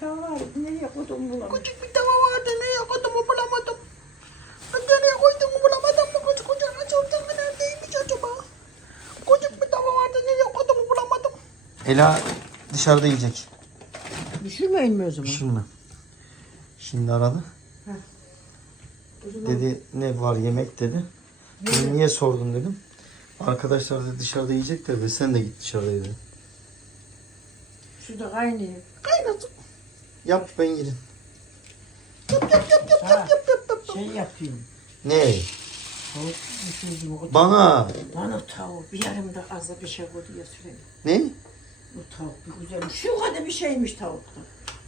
tava var. Nereye koydum bulamadım. Küçük bir tava vardı. Nereye koyduğumu bulamadım. Ben nereye koyduğumu bulamadım. Bu küçük ocağın açıldığı neredeymiş acaba? Küçük bir tava vardı. Nereye koyduğumu bulamadım. Ela dışarıda yiyecek. Düşürmeyin mi o zaman? Düşünme. Şimdi aradı. O zaman Dedi ne var yemek dedi. Ben niye sordun dedim. Arkadaşlar da dışarıda yiyecekler ve sen de git dışarıda dedi. şurada kaynıyor. Yap ben yerim. Yap yap yap yap yap yap yap yap. şey yapayım. Ne? Tavuk düşürdüm. O Bana. Bana tavuk bir yarım da az da bir şey koydu ya süreyim. Ne? Bu tavuk bir güzelmiş. Şu kadar bir şeymiş tavukta.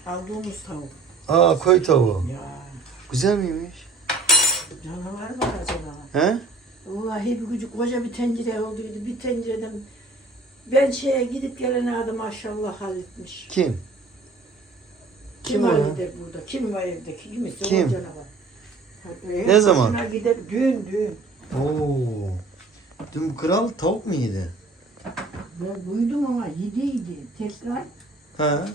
Aldığımız tavuk. Aa koy tavuğu. Ya Güzel miymiş? canavar var acaba. He? Vallahi bir küçük koca bir tencere olduydu. Bir tencereden ben şeye gidip gelene adı maşallah halletmiş. Kim? Kim, Kim var gider burada? Kim var evde? Kimisi Kim? o canavar. Ha, e, Ne zaman? Gider, düğün düğün. Oo. Dün bu kral tavuk mu yedi? Ben duydum ama yediydi. Tekrar Ha?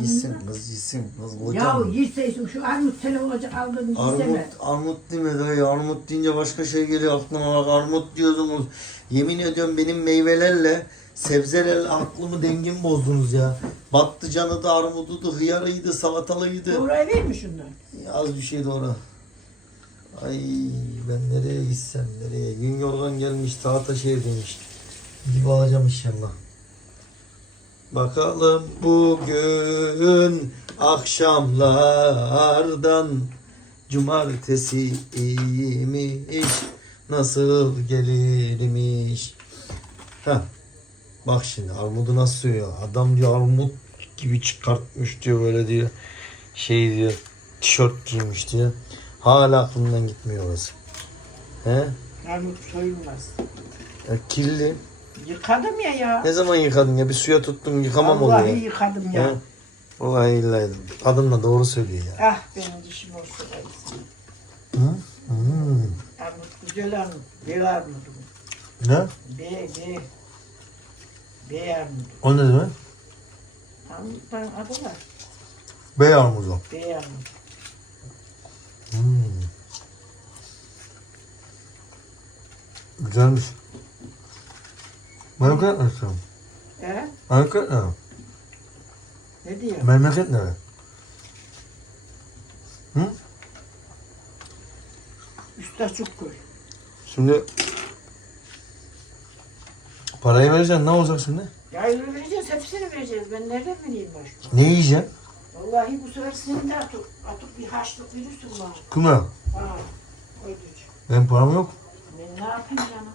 Yesin kız yesin. Kız Ya yiyseydin şu armut telefonu aldığını Armut, yesene. armut deme dayı. Armut deyince başka şey geliyor aklıma bak. Armut diyordunuz. Yemin ediyorum benim meyvelerle sebzelerle aklımı dengimi bozdunuz ya. Battıcanı da armudu da hıyarıydı salatalıydı. Doğrayı ver mi şundan? Az bir şey doğru. Ay ben nereye gitsem nereye? Gün yorgan gelmiş tahta şehir demiş. Gidip alacağım inşallah. Bakalım bugün akşamlardan cumartesi iyiymiş nasıl gelirmiş. Ha. Bak şimdi armudu nasıl söylüyor. Adam diyor armut gibi çıkartmış diyor böyle diyor. Şey diyor tişört giymiş diyor. Hala aklımdan gitmiyor orası. He? Armut soyulmaz. Ya kirli. Yıkadım ya ya. Ne zaman yıkadın ya? Bir suya tuttun yıkamam Vallahi oluyor. yıkadım He? ya. Vallahi illahi. Kadın da doğru söylüyor ya. Ah benim dişim olsun. Hı? Hmm. Armut güzel armut. B armudu. Ne? B, B. B armudu. O ne demek? Armutların adı var. Bey armudu. B armudu. Hmm. Güzelmiş. Memleket neresi? He? Memleket ne? Ne diyor? Memleket nere? Hı? Üstad Çukkur. Şimdi parayı vereceksin ne olacak şimdi? Ya vereceğiz, hepsini vereceğiz. Ben nereden bileyim başka? Ne yiyeceksin? Vallahi bu sefer senin de atıp, atıp bir haşlık verirsin bana. Kime? Ha, koyducu. Benim param yok. Ben ne yapayım canım?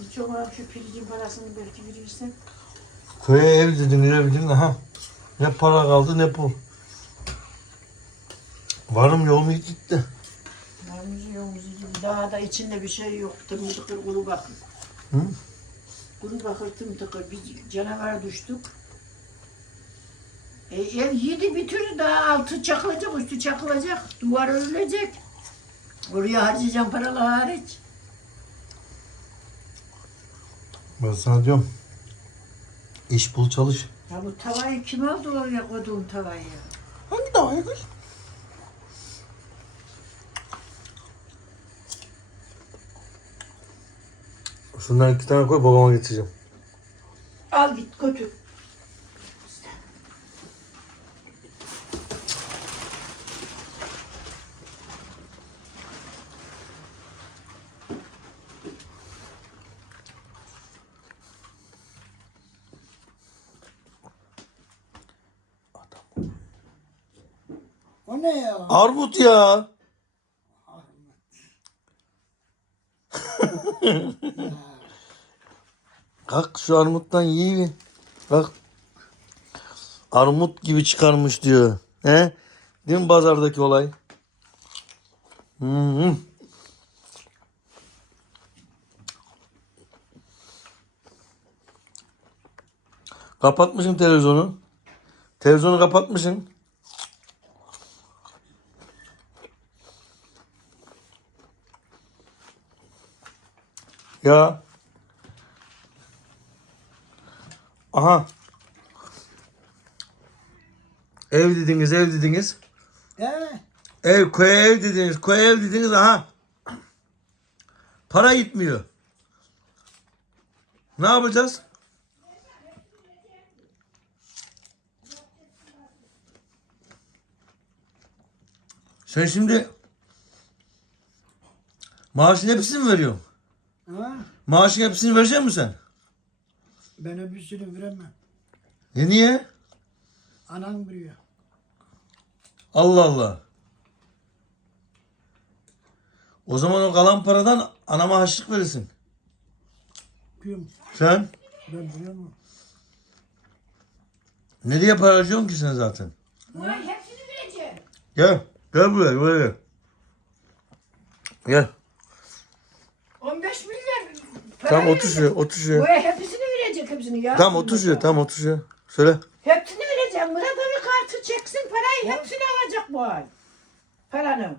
Hiç olmam şu pirincin parasını belki verirsen. Köye ev dedin, ev dedin. Ha. Ne para kaldı ne pul. Varım yoğum gitti. Namuzu yomuzu gibi daha da içinde bir şey yok. Tım tıkır kuru bakır. Hı? Kuru bakır tım tıkır. Bir canavar düştük. E, ev yedi bitir daha altı çakılacak, üstü çakılacak. Duvar örülecek. Oraya harcayacağım paralar hariç. Ben sana diyorum. İş bul çalış. Ya bu tavayı kim aldı oraya koyduğum tavayı? Hangi tavaya kız? Şundan iki tane koy babama getireceğim. Al git götür. O ne ya? Armut ya. Kalk şu armuttan yiyin. Bak. Armut gibi çıkarmış diyor. He? Değil mi pazardaki olay? Hı. Kapatmışsın televizyonu. Televizyonu kapatmışsın. Ya. Aha. Ev dediniz ev dediniz. He? Ev koy ev dediniz koy ev dediniz aha. Para gitmiyor. Ne yapacağız? Sen şimdi maaşın hepsini mi veriyorsun? Ha? Maaşın hepsini verecek misin sen? Ben öbürsünü veremem. E niye? Anan veriyor. Allah Allah. O zaman o kalan paradan anama harçlık verirsin. Kim? Sen Ben veremem. nereye para harcıyorsun ki sen zaten? Vay hepsini vereceğim. Gel. Gel buraya. Buraya gel. Gel. 15 milyar. para Tamam otur verecek. şuraya. Otur şuraya. Vay hepsini hepsini ya. Tamam otur şuraya. Tamam otur şuraya. Söyle. Hepsini vereceğim. Murat abi kartı çeksin parayı hepsini alacak bu ay. Paranı.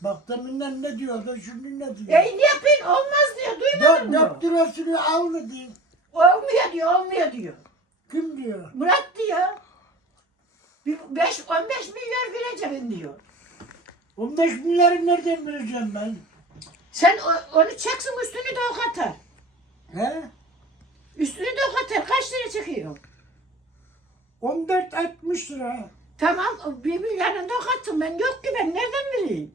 Bak deminden ne diyordu şimdi ne diyor? E ne yapayım olmaz diyor duymadın Dört, mı? dört lirasını al dedi. Olmuyor diyor olmuyor diyor. Kim diyor? Murat diyor. Bir beş, 15 milyar vereceğim diyor. 15 milyarı nereden vereceğim ben? Sen o- onu çeksin üstünü de o katar. He? Üstünü de o katar. Kaç lira çıkıyor? 14 60 lira. Tamam bir da o katsın. Ben yok ki ben nereden bileyim?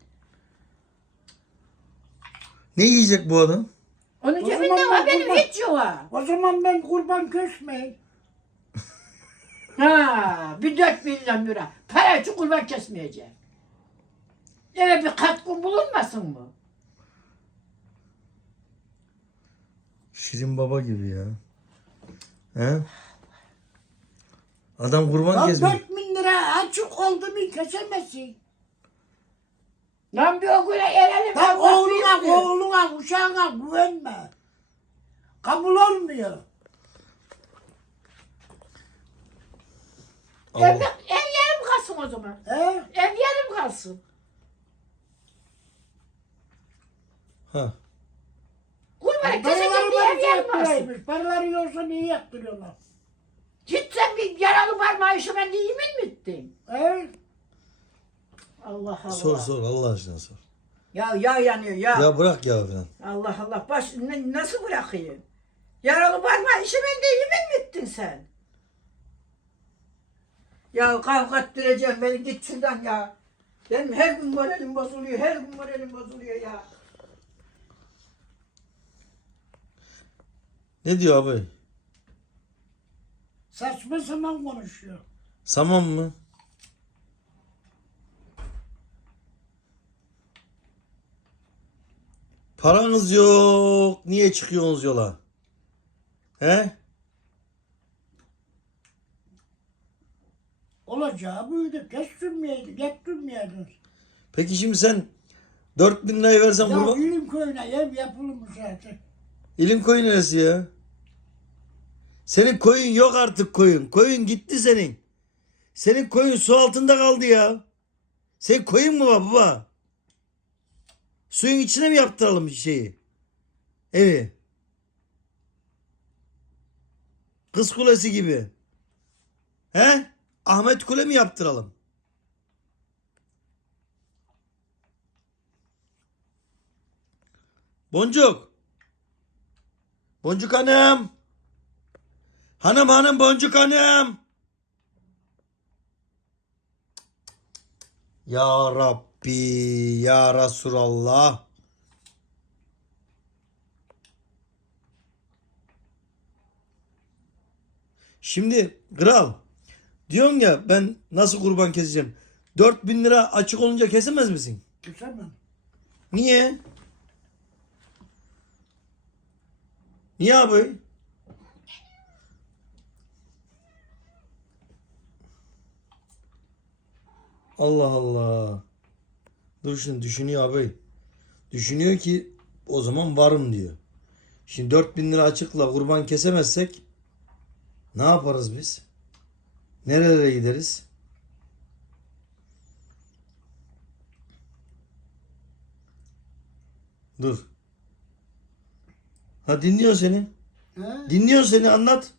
Ne yiyecek bu adam? Onun O cebinde zaman var ben benim kurban- hiç yok. ha. O zaman ben kurban kesmeyeyim. Ha, bir dört milyon lira. Para için kurban kesmeyeceğim. Eve bir katkın bulunmasın mı? Şirin baba gibi ya. He? Adam kurban Lan kesmiyor. 4 bin lira açık oldu mu kesemezsin. Lan bir o güne erelim. Lan oğluna, oğluna, uşağına güvenme. Kabul olmuyor. Ev, Allah. ev yarım kalsın o zaman. He? Ev yarım kalsın. Ha. Kurbanı Paraları yoksa niye yaptırıyorlar? Git sen bir yaralı parmağı işi ben de yemin mi ettin? He? Allah Allah. Sor sor Allah aşkına sor. Ya ya yanıyor ya. Ya bırak ya falan. Allah Allah. Baş, ne- nasıl bırakayım? Yaralı parmağı işi ben de yemin mi ettin sen? Ya kavga ettireceğim beni git şuradan ya. Benim her gün moralim bozuluyor, her gün moralim bozuluyor ya. Ne diyor abi? Saçma sapan konuşuyor. Saman mı? Paranız yok. Niye çıkıyorsunuz yola? He? Olacağı buydu. Kestirmeyeydin, getirmeyeydin. Peki şimdi sen 4000 lirayı versen Ya kurban... ilim köyüne ev yapılmış zaten. İlim koyun neresi ya? Senin koyun yok artık koyun. Koyun gitti senin. Senin koyun su altında kaldı ya. Senin koyun mu var baba? Suyun içine mi yaptıralım şeyi? Evi. Kız kulesi gibi. He? Ahmet Kule mi yaptıralım? Boncuk. Boncuk hanım. Hanım hanım boncuk hanım. Ya Rabbi ya Resulallah. Şimdi kral diyorum ya ben nasıl kurban keseceğim? 4000 lira açık olunca kesemez misin? Kesemem. Niye? Niye abi? Allah Allah. Dur şimdi düşünüyor abi. Düşünüyor ki o zaman varım diyor. Şimdi 4000 lira açıkla kurban kesemezsek ne yaparız biz? Nerelere gideriz? Dur. Ha dinliyor seni. He? Dinliyor seni anlat.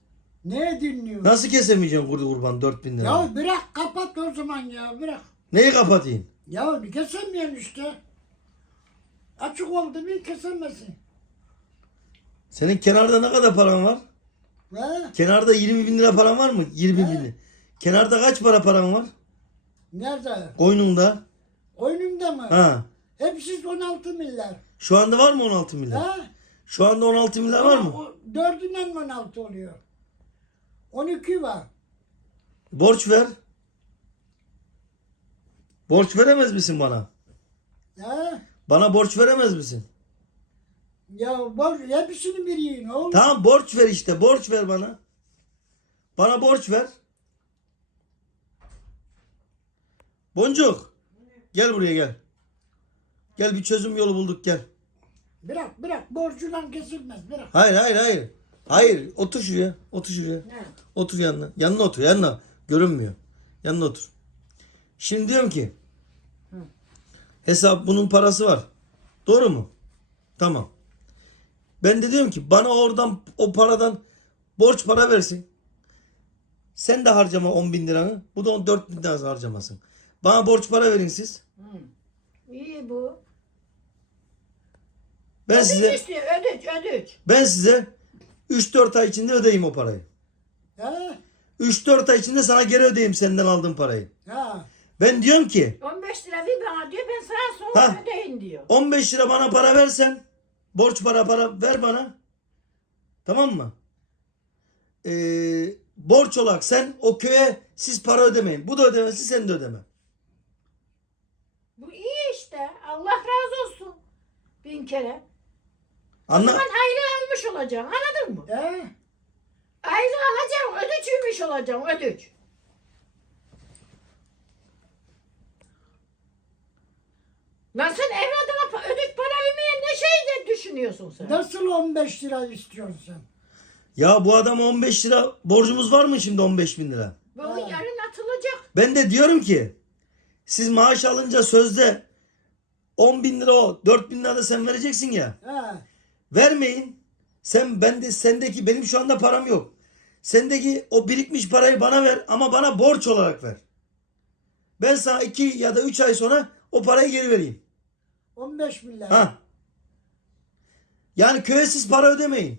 Ne dinliyor? Nasıl kesemeyeceksin kurdu kurban 4000 lira? Ya bırak kapat kapat o zaman ya bırak. Neyi kapatayım? Ya bir kesemiyorsun işte. Açık oldu bir kesemezsin. Senin kenarda ne kadar paran var? He? Kenarda 20 bin lira paran var mı? 20 bin lira. Kenarda kaç para paran var? Nerede? Koynunda. Oyunumda mı? Ha. Hepsi 16 milyar. Şu anda var mı 16 milyar? Ha? Şu anda 16 milyar var mı? O, dördünden 16 oluyor. 12 var. Borç ver. Borç veremez misin bana? Ha? Bana borç veremez misin? Ya borç hepsini yiyin oğlum. Tamam borç ver işte. Borç ver bana. Bana borç ver. Boncuk. Gel buraya gel. Gel bir çözüm yolu bulduk gel. Bırak bırak borcundan kesilmez bırak. Hayır hayır hayır. Hayır otur şuraya. Otur şuraya. Ne? Otur yanına. Yanına otur yanına. Görünmüyor. Yanına otur. Şimdi diyorum ki hesap bunun parası var. Doğru mu? Tamam. Ben de diyorum ki bana oradan o paradan borç para versin. Sen de harcama 10 bin liranı. Bu da 14 bin lira harcamasın. Bana borç para verin siz. İyi bu. Ben Ödüç size istiyor, ödüç, ödüç. ben size 3-4 ay içinde ödeyeyim o parayı. Ha? 3-4 ay içinde sana geri ödeyeyim senden aldığım parayı. Ha? Ben diyorum ki 15 lira ver bana diyor, ben sana sonra Ha. ödeyin diyor. 15 lira bana para versen borç para para ver bana. Tamam mı? Ee, borç olarak sen o köye siz para ödemeyin. Bu da ödemesin sen de ödeme. Bu iyi işte. Allah razı olsun. Bin kere. O Anla zaman ayrı almış olacaksın. Anladın mı? Ha? Ayrı alacaksın. Ödüç yürümüş olacaksın. Ödüç. Sen evladına pa- ödüç para vermeye ne şey de düşünüyorsun sen? Nasıl 15 lira istiyorsun sen? ya bu adama 15 lira borcumuz var mı şimdi 15 bin lira? Bu yarın atılacak. Ben de diyorum ki siz maaş alınca sözde 10 bin lira o 4 bin lira da sen vereceksin ya. Ha? Vermeyin. Sen ben de sendeki benim şu anda param yok. Sendeki o birikmiş parayı bana ver ama bana borç olarak ver. Ben sana 2 ya da 3 ay sonra o parayı geri vereyim. 15 milyar. Ha. Yani köye siz para ödemeyin.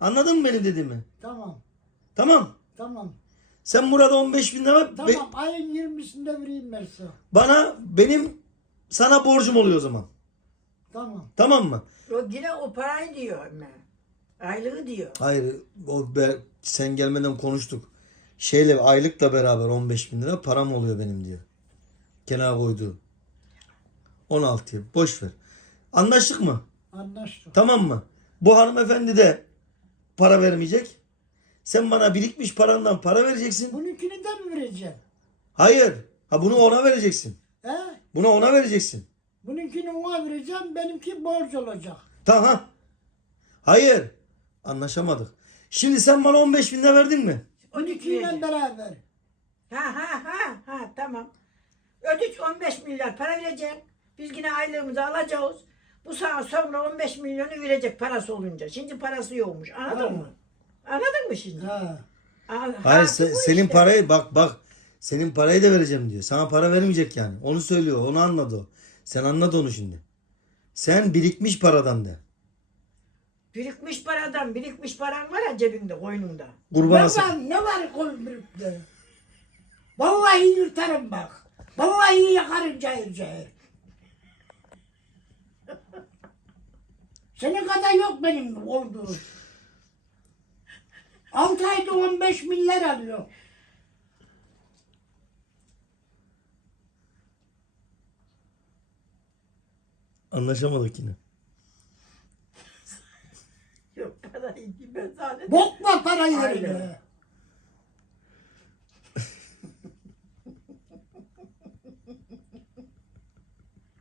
Anladın mı benim dediğimi? Tamam. Tamam. Tamam. Sen burada 15 bin lira be- Tamam ayın 20'sinde vereyim ben sana. bana benim sana borcum oluyor o zaman. Tamam. Tamam mı? O yine o parayı diyor ben. Aylığı diyor. Hayır o be, sen gelmeden konuştuk. Şeyle aylıkla beraber 15 bin lira param oluyor benim diyor. Kenara koydu. 16 boş ver. Anlaştık mı? Anlaştık. Tamam mı? Bu hanımefendi de para vermeyecek. Sen bana birikmiş parandan para vereceksin. Bununkini de mi vereceksin? Hayır. Ha bunu ona vereceksin. He? Bunu ona vereceksin. Bununkini ona vereceğim, benimki borç olacak. Tamam. Hayır. Anlaşamadık. Şimdi sen bana 15 bin lira verdin mi? Bununkiyle beraber. Ha ha ha ha tamam. Ödüç 15 milyar para vereceksin. Biz yine aylığımızı alacağız. Bu sana sonra 15 milyonu verecek parası olunca. Şimdi parası yokmuş. Anladın Ha. mı? Anladın mı şimdi? Ha. Hayır ha, se- bu senin işte. parayı bak bak. Senin parayı da vereceğim diyor. Sana para vermeyecek yani. Onu söylüyor. Onu anladı o. Sen anladı onu şimdi. Sen birikmiş paradan de. Birikmiş paradan, birikmiş paran var ya cebinde, koynunda. Ne Kurbana sa- var, ne var kolumda? Vallahi yırtarım bak. Vallahi yakarım cayır cayır. Senin kadar yok benim olduğum. Altı ayda 15 milyar alıyor. Anlaşamadık yine. Yok parayı ben zannediyorum. Bokma para Aynen. yerine.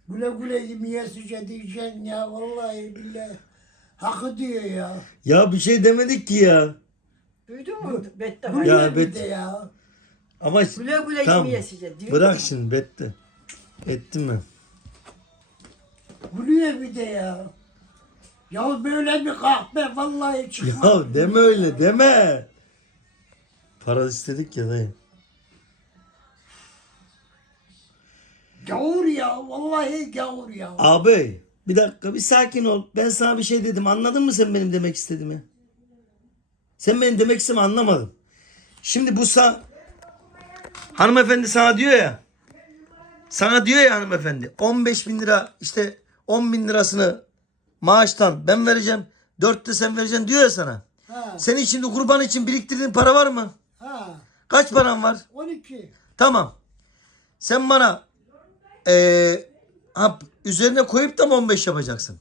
Güle güle yemeğe sıca diyeceksin ya vallahi billahi. Hakkı diyor ya. Ya bir şey demedik ki ya. Duydun mu? Bette var. Ya ya bet- bir de ya. Ama Güle güle Tamam. Duydun bırak şimdi betti. Etti mi? Gülüyor bir de ya. Ya böyle bir kahpe vallahi çıkmaz. Ya deme öyle deme. Para istedik ya dayı. Gavur ya. Vallahi gavur ya. Abi bir dakika bir sakin ol. Ben sana bir şey dedim. Anladın mı sen benim demek istediğimi? Sen benim demek istediğimi anlamadın. Şimdi bu sa hanımefendi sana diyor ya sana diyor ya hanımefendi 15 bin lira işte 10 bin lirasını maaştan ben vereceğim. 4 de sen vereceksin diyor ya sana. Ha. Senin şimdi kurban için biriktirdiğin para var mı? Ha. Kaç paran var? 12. Tamam. Sen bana eee, ha, üzerine koyup da mı 15 yapacaksın?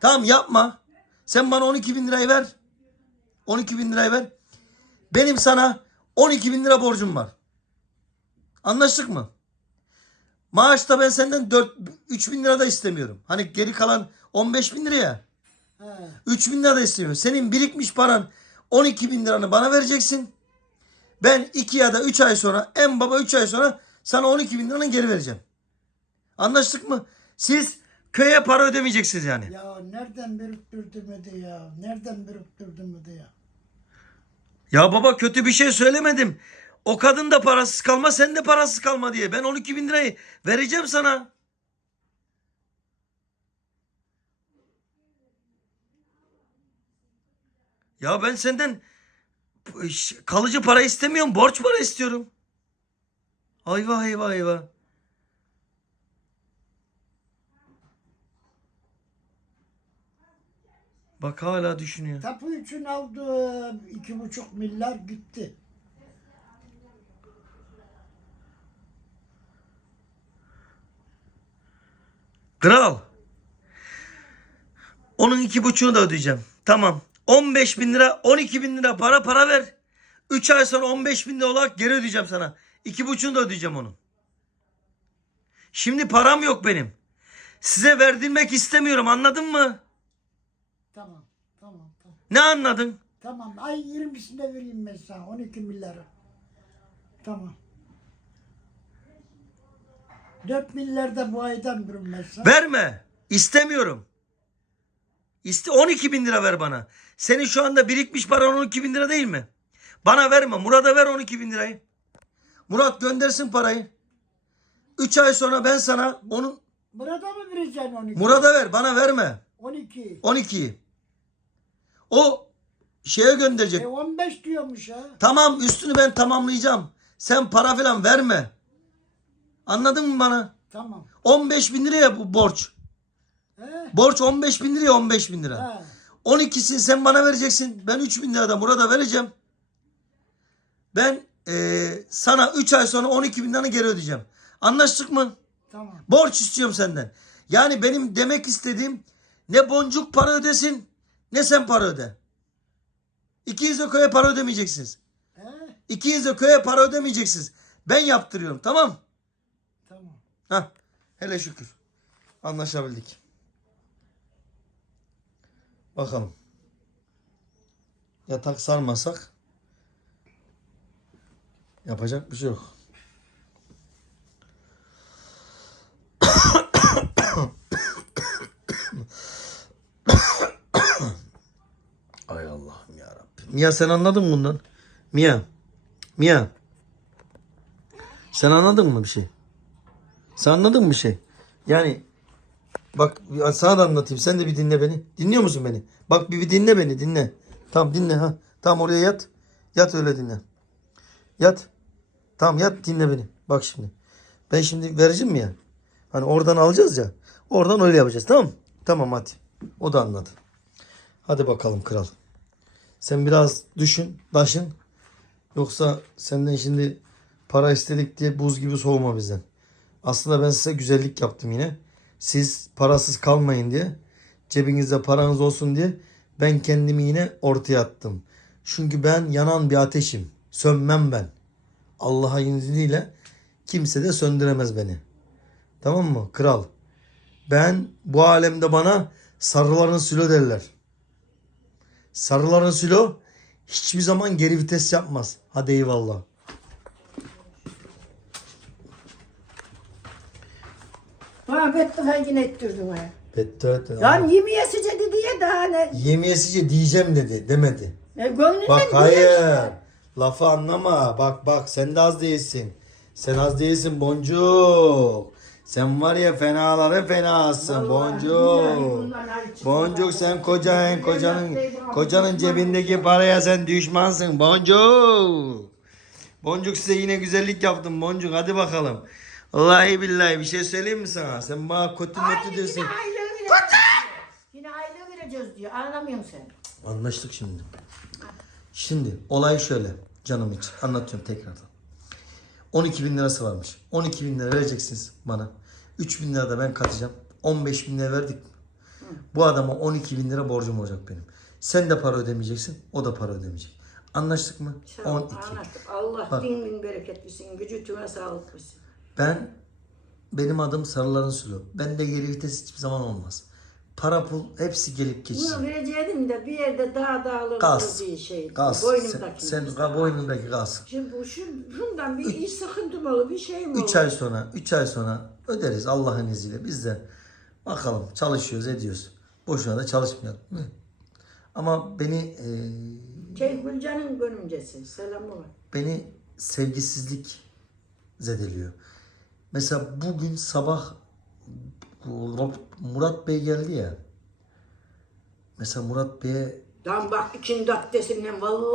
Tamam yapma. Sen bana 12 bin lirayı ver. 12 bin lirayı ver. Benim sana 12 bin lira borcum var. Anlaştık mı? Maaşta ben senden 4, 3 bin lira da istemiyorum. Hani geri kalan 15 bin lira ya. Ha. 3 bin lira da istemiyorum. Senin birikmiş paran 12 bin liranı bana vereceksin. Ben 2 ya da 3 ay sonra en baba 3 ay sonra sana 12 bin liranı geri vereceğim. Anlaştık mı? Siz köye para ödemeyeceksiniz yani. Ya nereden biriktirmedi ya? Nereden biriktirmedi ya? Ya baba kötü bir şey söylemedim. O kadın da parasız kalma sen de parasız kalma diye. Ben 12 bin lirayı vereceğim sana. Ya ben senden kalıcı para istemiyorum. Borç para istiyorum. Ayva eyvah eyvah. Bak hala düşünüyor. Tapu için aldığım iki buçuk milyar gitti. Kral. Onun iki buçuğunu da ödeyeceğim. Tamam. 15 bin lira 12 bin lira para para ver. 3 ay sonra 15 bin lira olarak geri ödeyeceğim sana. İki buçuğunu da ödeyeceğim onun. Şimdi param yok benim. Size verdirmek istemiyorum anladın mı? Tamam. Tamam. Tamam. Ne anladın? Tamam. Ay 20'sinde vereyim ben sana. 12 milyarı. Tamam. 4 milyar da bu aydan veririm ben sana. Verme. İstemiyorum. İste 12 bin lira ver bana. Senin şu anda birikmiş paran 12 bin lira değil mi? Bana verme. Murat'a ver 12 bin lirayı. Murat göndersin parayı. 3 ay sonra ben sana onun Burada mı vereceksin 12? Murat'a ver. Bana verme. 12. 12'yi. O şeye gönderecek. E 15 diyormuş ha. Tamam üstünü ben tamamlayacağım. Sen para falan verme. Anladın mı bana? Tamam. 15 bin liraya bu borç. He? Borç 15 bin liraya 15 bin lira. Ha. 12'sini sen bana vereceksin. Ben 3 bin lira da Murat'a vereceğim. Ben eee, sana 3 ay sonra 12 bin liranı geri ödeyeceğim. Anlaştık mı? Tamam. Borç istiyorum senden. Yani benim demek istediğim ne boncuk para ödesin ne sen para öde. İkiniz de köye para ödemeyeceksiniz. He? İkiniz de köye para ödemeyeceksiniz. Ben yaptırıyorum tamam. Tamam. Hah hele şükür. Anlaşabildik. Bakalım. Yatak sarmasak yapacak bir şey yok. Ay Allah'ım ya Rabbim. Mia sen anladın mı bundan? Mia. Mia. Sen anladın mı bir şey? Sen anladın mı bir şey? Yani bak sana da anlatayım. Sen de bir dinle beni. Dinliyor musun beni? Bak bir, bir dinle beni dinle. Tamam dinle ha. Tamam oraya yat. Yat öyle dinle. Yat. Tamam yat dinle beni. Bak şimdi. Ben şimdi vereceğim ya? Hani oradan alacağız ya. Oradan öyle yapacağız tamam? Tamam hadi. O da anladı. Hadi bakalım kral. Sen biraz düşün, taşın. Yoksa senden şimdi para istedik diye buz gibi soğuma bizden. Aslında ben size güzellik yaptım yine. Siz parasız kalmayın diye. Cebinizde paranız olsun diye. Ben kendimi yine ortaya attım. Çünkü ben yanan bir ateşim. Sönmem ben. Allah'ın izniyle kimse de söndüremez beni. Tamam mı? Kral. Ben bu alemde bana sarıların silo derler. Sarıların silo hiçbir zaman geri vites yapmaz. Hadi eyvallah. Bana beddua yine ettirdi bana. Beddua Yani yemeyesice dedi ya daha ne? Yemiyesice diyeceğim dedi demedi. E, gönlünden Bak hayır. işte. Lafı anlama. Bak bak sen de az değilsin. Sen az değilsin boncuk. Sen var ya fenaları fenasın Boncuk. Boncuk sen kocanın kocanın kocanın cebindeki paraya sen düşmansın Boncuk. Boncuk size yine güzellik yaptım Boncuk hadi bakalım. Vallahi billahi bir şey söyleyeyim mi sana? Sen bana kötü kötü yine diyorsun. aylığı vereceğiz. Yine aylığı vereceğiz diyor. Anlamıyorsun sen. Anlaştık şimdi. Şimdi olay şöyle canım için anlatıyorum tekrardan. 12 bin lirası varmış. 12 bin lira vereceksiniz bana. 3 bin lira da ben katacağım. 15 bin lira verdik mi? Bu adama 12 bin lira borcum olacak benim. Sen de para ödemeyeceksin. O da para ödemeyecek. Anlaştık mı? Ol, 12. anlattık. Allah Bak. bin bereket versin. Gücü tüme sağlık versin. Ben benim adım sarıların sulu. Bende geri vites hiçbir zaman olmaz. Para pul hepsi gelip geçici. Bunu vereceğim de bir yerde daha dağılır Gaz. bir şey. Gaz. Sen, Boynumdaki. sen ga- boynundaki gaz. Şimdi bu şu, şundan bir iş sıkıntım olur, bir şey mi olur? 3 ay sonra, 3 ay sonra öderiz Allah'ın izniyle. Biz de bakalım çalışıyoruz, ediyoruz. Boşuna da çalışmayalım. Hı. Ama beni e, Şey Gülcan'ın gönümcesi. Selamı var. beni sevgisizlik zedeliyor. Mesela bugün sabah Murat Bey geldi ya. Mesela Murat Bey'e Lan bak ikinci abdestimden vallahi